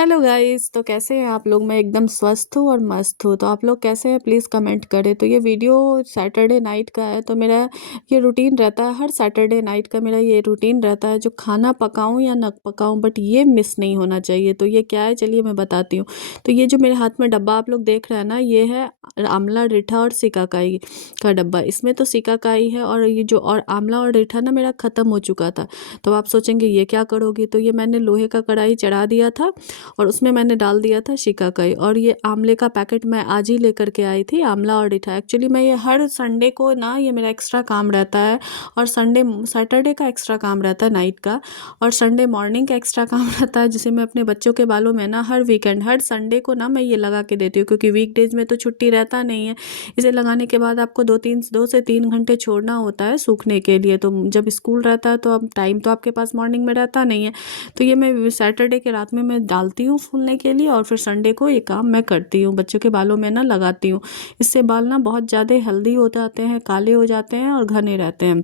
Hello guys, तो कैसे हैं आप लोग। मैं एकदम स्वस्थ हूँ और मस्त हूँ। तो आप लोग कैसे हैं प्लीज़ कमेंट करें। तो ये वीडियो सैटरडे नाइट का है। तो मेरा ये रूटीन रहता है, हर सैटरडे नाइट का मेरा ये रूटीन रहता है, जो खाना पकाऊं या न पकाऊं बट ये मिस नहीं होना चाहिए। तो ये क्या है चलिए मैं बताती हूँ। तो ये जो मेरे हाथ में डब्बा आप लोग देख रहे हैं ना, ये है आंवला रीठा और सिकाकाई का डब्बा। इसमें तो सिकाकाई है और ये जो और आंवला और रीठा ना मेरा ख़त्म हो चुका था। तो आप सोचेंगे ये क्या करोगी। तो ये मैंने लोहे का कढ़ाई चढ़ा दिया था और उसमें मैंने डाल दिया था शिकाकाई। और ये आंवले का पैकेट मैं आज ही लेकर के आई थी, आंवला और रीठा। एक्चुअली मैं ये हर संडे को ना, ये मेरा एक्स्ट्रा काम रहता है। और सैटरडे का एक्स्ट्रा काम रहता है नाइट का, और संडे मॉर्निंग का एक्स्ट्रा काम रहता है, जिसे मैं अपने बच्चों के बालों में ना हर वीकेंड हर संडे को ना मैं ये लगा के देती हूँ, क्योंकि वीकडेज में तो छुट्टी रहता नहीं है। इसे लगाने के बाद आपको 2 से 3 घंटे छोड़ना होता है सूखने के लिए। तो जब स्कूल रहता है तो अब टाइम तो आपके पास मॉर्निंग में रहता नहीं है। तो ये मैं सैटरडे के रात में मैं डालती हूँ फूलने के लिए, और फिर संडे को ये काम मैं करती हूँ, बच्चों के बालों में ना लगाती हूँ। इससे बाल ना बहुत ज़्यादा हेल्दी हो जाते हैं, काले हो जाते हैं और घने रहते हैं।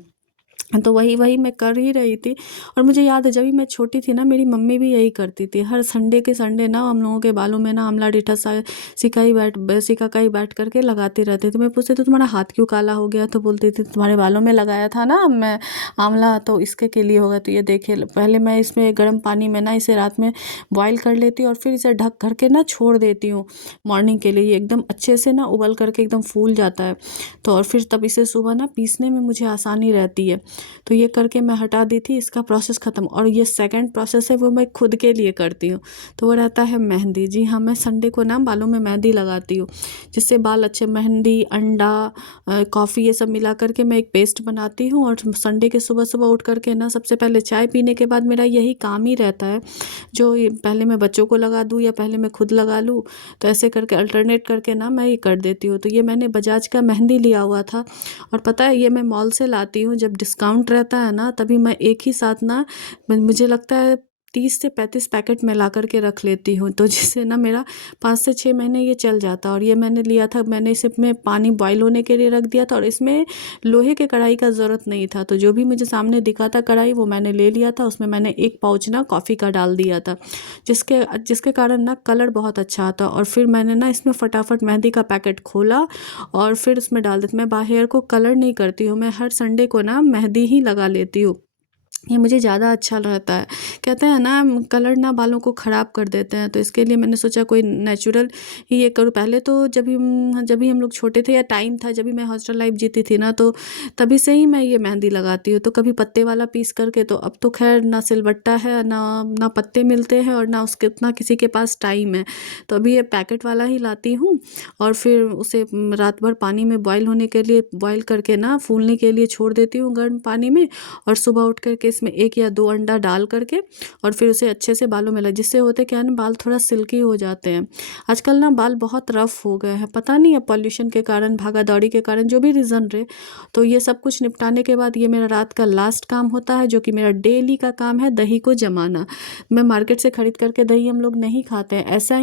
तो वही वही मैं कर ही रही थी। और मुझे याद है जब भी मैं छोटी थी ना, मेरी मम्मी भी यही करती थी। हर संडे के संडे ना हम लोगों के बालों में ना आंवला रीठा सिकाकाई बैठ करके लगाते रहते थे। मैं पूछती थी तुम्हारा हाथ क्यों काला हो गया। तो बोलती थी तुम्हारे बालों में लगाया था ना मैं आंवला, तो इसके के लिए होगा। तो ये देखिए, पहले मैं इसमें गर्म पानी में ना इसे रात में बॉईल कर लेती हूँ और फिर इसे ढक करके ना छोड़ देती हूँ मॉर्निंग के लिए। ये एकदम अच्छे से ना उबल करके एकदम फूल जाता है। तो और फिर तब इसे सुबह ना पीसने में मुझे आसानी रहती है। तो ये करके मैं हटा दी थी, इसका प्रोसेस ख़त्म। और ये सेकंड प्रोसेस है, वो मैं खुद के लिए करती हूँ। तो वो रहता है मेहंदी। जी हाँ, मैं संडे को ना बालों में मेहंदी लगाती हूँ, जिससे बाल अच्छे, मेहंदी, अंडा, कॉफ़ी, ये सब मिला करके मैं एक पेस्ट बनाती हूँ। और संडे के सुबह सुबह उठ करके ना सबसे पहले चाय पीने के बाद मेरा यही काम ही रहता है, जो ये पहले मैं बच्चों को लगा दूँ या पहले मैं खुद लगा लूँ। तो ऐसे करके अल्टरनेट करके ना मैं ये कर देती हूँ। तो ये मैंने बजाज का मेहंदी लिया हुआ था, और पता है ये मैं मॉल से लाती हूँ। जब डिस्काउंट रहता है ना तभी मैं एक ही साथ ना, मुझे लगता है 30 से 35 पैकेट मैं ला करके रख लेती हूँ। तो जिससे ना मेरा 5 से 6 महीने ये चल जाता। और ये मैंने लिया था, मैंने इसे में पानी बॉईल होने के लिए रख दिया था, और इसमें लोहे के कढ़ाई का ज़रूरत नहीं था। तो जो भी मुझे सामने दिखा था कढ़ाई, वो मैंने ले लिया था। उसमें मैंने एक पाउच ना कॉफ़ी का डाल दिया था, जिसके जिसके कारण ना कलर बहुत अच्छा आता। और फिर मैंने ना इसमें फटाफट मेहंदी का पैकेट खोला और फिर उसमें डाल देती। मैं हेयर को कलर नहीं करती हूँ, मैं हर संडे को ना मेहंदी ही लगा लेती हूँ। ये मुझे ज़्यादा अच्छा रहता है। कहते हैं ना कलर ना बालों को ख़राब कर देते हैं। तो इसके लिए मैंने सोचा कोई नेचुरल ही ये करूँ। पहले तो जब भी हम लोग छोटे थे, या टाइम था जब भी मैं हॉस्टल लाइफ जीती थी ना, तो तभी से ही मैं ये मेहंदी लगाती हूँ। तो कभी पत्ते वाला पीस करके, तो अब तो खैर ना सिलबट्टा है, ना पत्ते मिलते हैं, और ना उसके उतना किसी के पास टाइम है। तो अभी ये पैकेट वाला ही लाती हूँ, और फिर उसे रात भर पानी में बॉयल करके ना फूलने के लिए छोड़ देती हूँ गर्म पानी में। और सुबह उठ करके इसमें 1 या 2 अंडा डाल करके, और फिर उसे अच्छे से बालों में जिससे होते क्या है ना, बाल थोड़ा सिल्की हो जाते हैं। आजकल ना बाल बहुत रफ हो गए हैं, पता नहीं है पॉल्यूशन के कारण, भागा दौड़ी के कारण, जो भी रीज़न रहे। तो ये सब कुछ निपटाने के बाद ये मेरा रात का लास्ट काम होता है, जो कि मेरा डेली का काम है, दही को जमाना। मैं मार्केट से खरीद करके दही हम लोग नहीं खाते हैं। ऐसा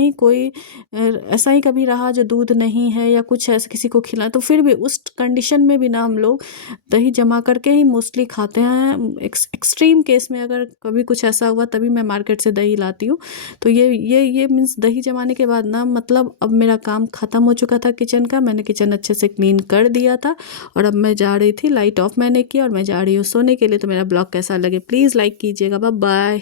ही कभी रहा जो दूध नहीं है या कुछ ऐसा किसी को खिला, तो फिर भी उस कंडीशन में भी ना हम लोग दही जमा करके ही मोस्टली खाते हैं। एक्सट्रीम केस में अगर कभी कुछ ऐसा हुआ तभी मैं मार्केट से दही लाती हूँ। तो ये मीन्स दही जमाने के बाद ना, मतलब अब मेरा काम ख़त्म हो चुका था किचन का। मैंने किचन अच्छे से क्लीन कर दिया था, और अब मैं जा रही थी, लाइट ऑफ मैंने किया और मैं जा रही हूँ सोने के लिए। तो मेरा ब्लॉग कैसा लगे प्लीज़ लाइक कीजिएगा। Bye bye.